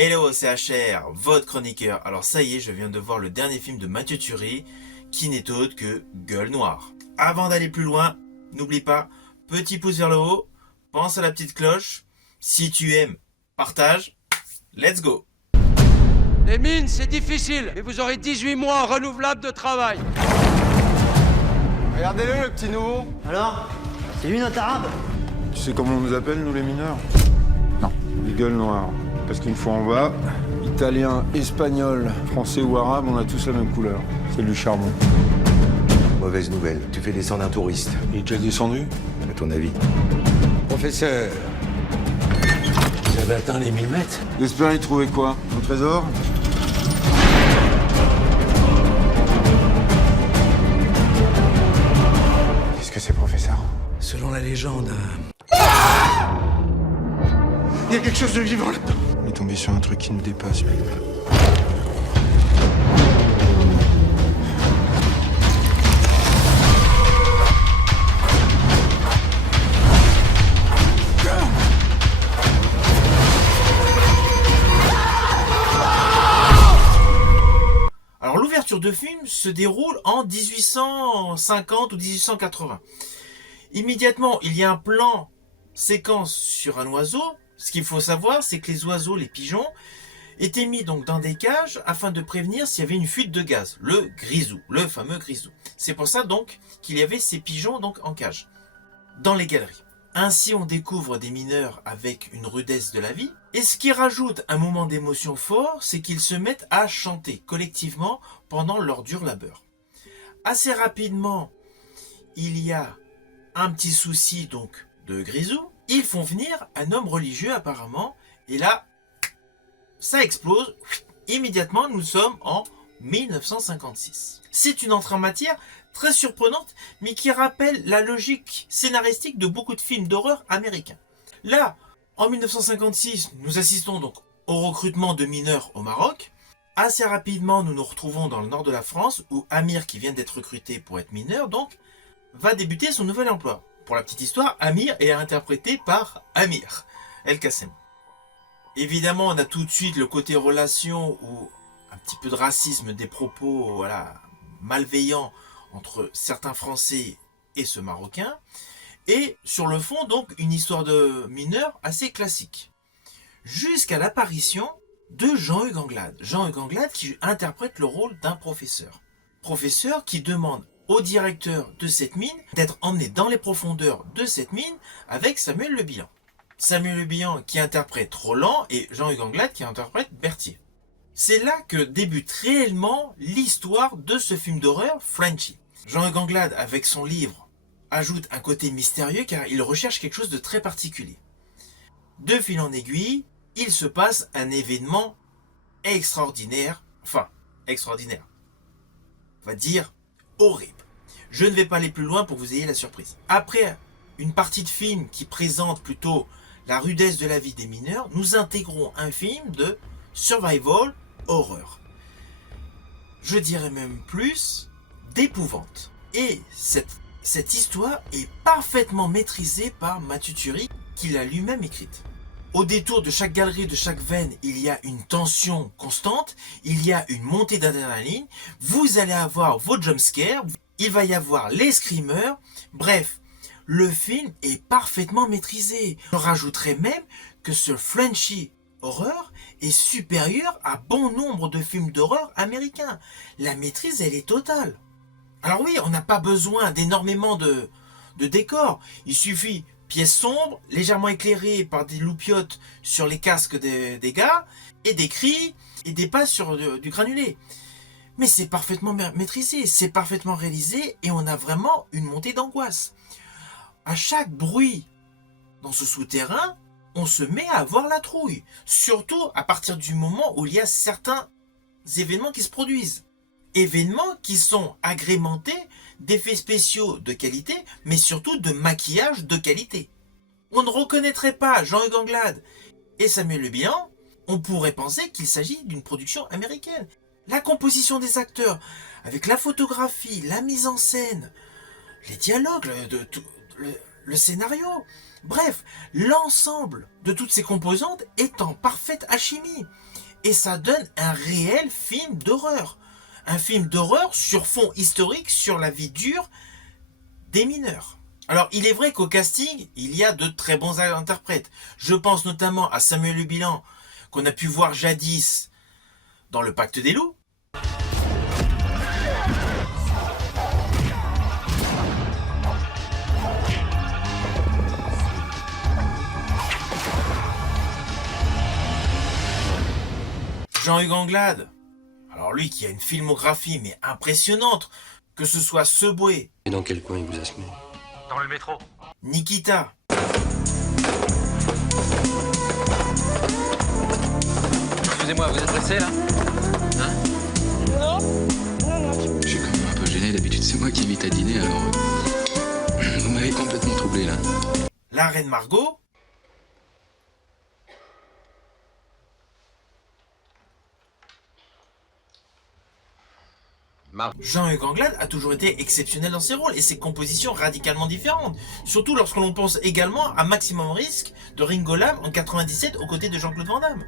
Hello CHR, votre chroniqueur. Alors ça y est, je viens de voir le dernier film de Mathieu Turi, qui n'est autre que Gueule Noire. Avant d'aller plus loin, n'oublie pas, petit pouce vers le haut, pense à la petite cloche. Si tu aimes, partage. Let's go. Les mines, c'est difficile, mais vous aurez 18 mois renouvelables de travail. Regardez-le, le petit nouveau. Alors, c'est lui notre arabe? Tu sais comment on nous appelle, nous les mineurs? Non. Les gueules noires. Parce qu'une fois en bas, italien, espagnol, français ou arabe, on a tous la même couleur. C'est du charbon. Mauvaise nouvelle, tu fais descendre un touriste. Il est déjà descendu? À ton avis? Professeur, vous avez atteint les 1000 mètres? J'espère y trouver quoi? Un trésor? Qu'est-ce que c'est, professeur? Selon la légende, Il y a quelque chose de vivant là-dedans. On est tombé sur un truc qui nous dépasse, lui. Alors l'ouverture de film se déroule en 1850 ou 1880. Immédiatement, il y a un plan séquence sur un oiseau. Ce qu'il faut savoir, c'est que les oiseaux, les pigeons, étaient mis donc dans des cages afin de prévenir s'il y avait une fuite de gaz, le grisou, le fameux grisou. C'est pour ça donc qu'il y avait ces pigeons donc en cage, dans les galeries. Ainsi, on découvre des mineurs avec une rudesse de la vie. Et ce qui rajoute un moment d'émotion fort, c'est qu'ils se mettent à chanter collectivement pendant leur dur labeur. Assez rapidement, il y a un petit souci donc de grisou. Ils font venir un homme religieux apparemment. Et là, ça explose. Immédiatement, nous sommes en 1956. C'est une entrée en matière très surprenante, mais qui rappelle la logique scénaristique de beaucoup de films d'horreur américains. Là, en 1956, nous assistons donc au recrutement de mineurs au Maroc. Assez rapidement, nous nous retrouvons dans le nord de la France, où Amir, qui vient d'être recruté pour être mineur, donc, va débuter son nouvel emploi. Pour la petite histoire, Amir est interprété par Amir El Kassem. Évidemment, on a tout de suite le côté relation ou un petit peu de racisme, des propos voilà, malveillants entre certains Français et ce Marocain. Et sur le fond, donc, une histoire de mineur assez classique. Jusqu'à l'apparition de Jean-Hugues Anglade. Jean-Hugues Anglade qui interprète le rôle d'un professeur. Professeur qui demande au directeur de cette mine d'être emmené dans les profondeurs de cette mine avec Samuel Le Bihan. Samuel Le Bihan qui interprète Roland et Jean-Hugues Anglade qui interprète Berthier. C'est là que débute réellement l'histoire de ce film d'horreur Frenchy. Jean-Hugues Anglade, avec son livre, ajoute un côté mystérieux car il recherche quelque chose de très particulier. De fil en aiguille, il se passe un événement extraordinaire, on va dire horrible. Je ne vais pas aller plus loin pour que vous ayez la surprise. Après une partie de film qui présente plutôt la rudesse de la vie des mineurs, nous intégrons un film de survival horror. Je dirais même plus d'épouvante. Et cette histoire est parfaitement maîtrisée par Mathieu Turi, qui l'a lui-même écrite. Au détour de chaque galerie, de chaque veine, il y a une tension constante, il y a une montée d'adrénaline, vous allez avoir vos jumpscares, il va y avoir les screamers, bref, le film est parfaitement maîtrisé. Je rajouterais même que ce Frenchy horror est supérieur à bon nombre de films d'horreur américains. La maîtrise, elle est totale. Alors oui, on n'a pas besoin d'énormément de décors, il suffit pièces sombres, légèrement éclairées par des loupiottes sur les casques des gars, et des cris, et des passes sur du granulé. Mais c'est parfaitement maîtrisé, c'est parfaitement réalisé, et on a vraiment une montée d'angoisse. À chaque bruit dans ce souterrain, on se met à avoir la trouille. Surtout à partir du moment où il y a certains événements qui se produisent. Événements qui sont agrémentés d'effets spéciaux de qualité, mais surtout de maquillage de qualité. On ne reconnaîtrait pas Jean-Hugues Anglade et Samuel Le Bihan, on pourrait penser qu'il s'agit d'une production américaine. La composition des acteurs, avec la photographie, la mise en scène, les dialogues, le scénario. Bref, l'ensemble de toutes ces composantes est en parfaite alchimie. Et ça donne un réel film d'horreur. Un film d'horreur sur fond historique, sur la vie dure des mineurs. Alors, il est vrai qu'au casting, il y a de très bons interprètes. Je pense notamment à Samuel Le Bihan, qu'on a pu voir jadis dans Le Pacte des loups. Jean-Hugues Anglade, alors lui qui a une filmographie mais impressionnante, que ce soit Subway. Et dans quel coin il vous a semé? Dans le métro. Nikita. Excusez-moi, vous êtes pressé là? Je suis quand même un peu gêné, d'habitude c'est moi qui invite à dîner, alors vous m'avez complètement troublé là. La Reine Margot. Jean-Hugues Anglade a toujours été exceptionnel dans ses rôles et ses compositions radicalement différentes. Surtout lorsque l'on pense également à Maximum Risk de Ringo Lam en 97 aux côtés de Jean-Claude Van Damme.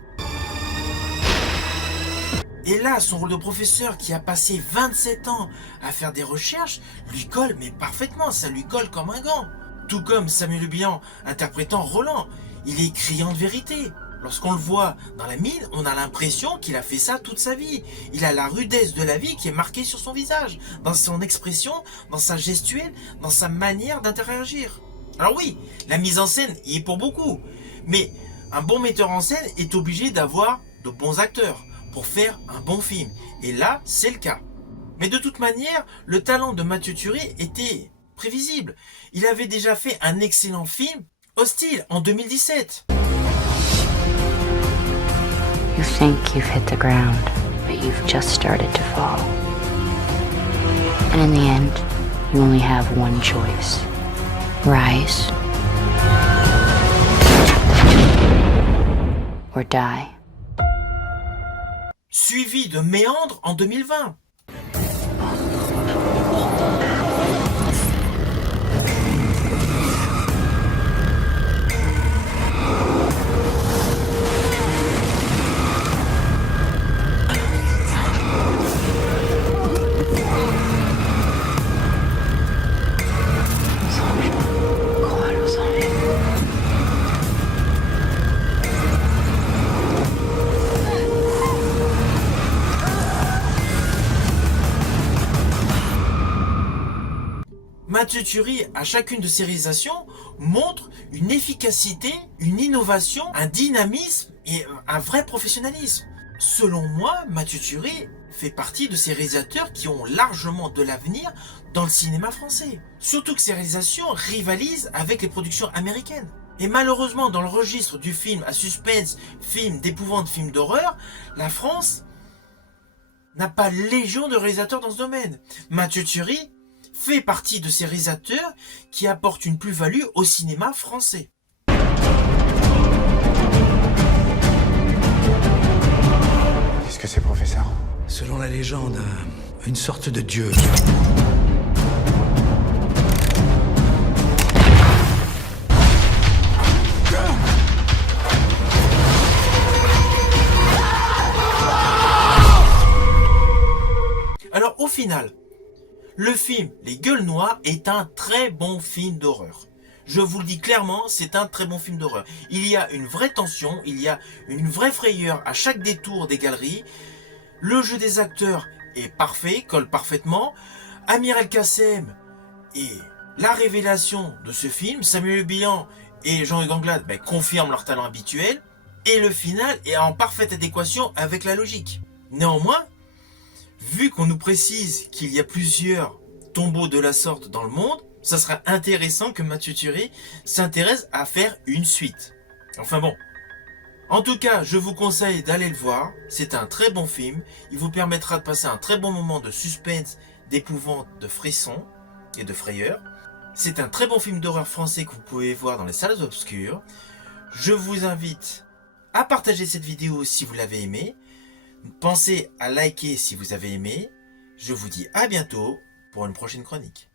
Et là, son rôle de professeur qui a passé 27 ans à faire des recherches lui colle mais parfaitement, ça lui colle comme un gant. Tout comme Samuel Le Bihan interprétant Roland, il est criant de vérité. Lorsqu'on le voit dans la mine, on a l'impression qu'il a fait ça toute sa vie. Il a la rudesse de la vie qui est marquée sur son visage, dans son expression, dans sa gestuelle, dans sa manière d'interagir. Alors oui, la mise en scène y est pour beaucoup, mais un bon metteur en scène est obligé d'avoir de bons acteurs pour faire un bon film. Et là, c'est le cas. Mais de toute manière, le talent de Mathieu Turi était prévisible. Il avait déjà fait un excellent film, Hostile, en 2017. You think you've hit the ground, but you've just started to fall. And in the end, you only have one choice. Rise or die. Suivi de Méandre en 2020. Mathieu Turi, à chacune de ses réalisations, montre une efficacité, une innovation, un dynamisme et un vrai professionnalisme. Selon moi, Mathieu Turi fait partie de ces réalisateurs qui ont largement de l'avenir dans le cinéma français. Surtout que ces réalisations rivalisent avec les productions américaines. Et malheureusement, dans le registre du film à suspense, film d'épouvante, film d'horreur, la France n'a pas légion de réalisateurs dans ce domaine. Mathieu Turi fait partie de ces réalisateurs qui apportent une plus-value au cinéma français. Qu'est-ce que c'est, professeur? Selon la légende, une sorte de dieu. Alors au final, le film Les Gueules Noires est un très bon film d'horreur. Je vous le dis clairement, c'est un très bon film d'horreur. Il y a une vraie tension, il y a une vraie frayeur à chaque détour des galeries. Le jeu des acteurs est parfait, colle parfaitement. Amir El Kassem est la révélation de ce film. Samuel Le Bihan et Jean-Hugues Anglade confirment leur talent habituel. Et le final est en parfaite adéquation avec la logique. Néanmoins, vu qu'on nous précise qu'il y a plusieurs tombeaux de la sorte dans le monde, ça sera intéressant que Mathieu Turi s'intéresse à faire une suite. Enfin bon. En tout cas, je vous conseille d'aller le voir. C'est un très bon film. Il vous permettra de passer un très bon moment de suspense, d'épouvante, de frisson et de frayeur. C'est un très bon film d'horreur français que vous pouvez voir dans les salles obscures. Je vous invite à partager cette vidéo si vous l'avez aimée. Pensez à liker si vous avez aimé. Je vous dis à bientôt pour une prochaine chronique.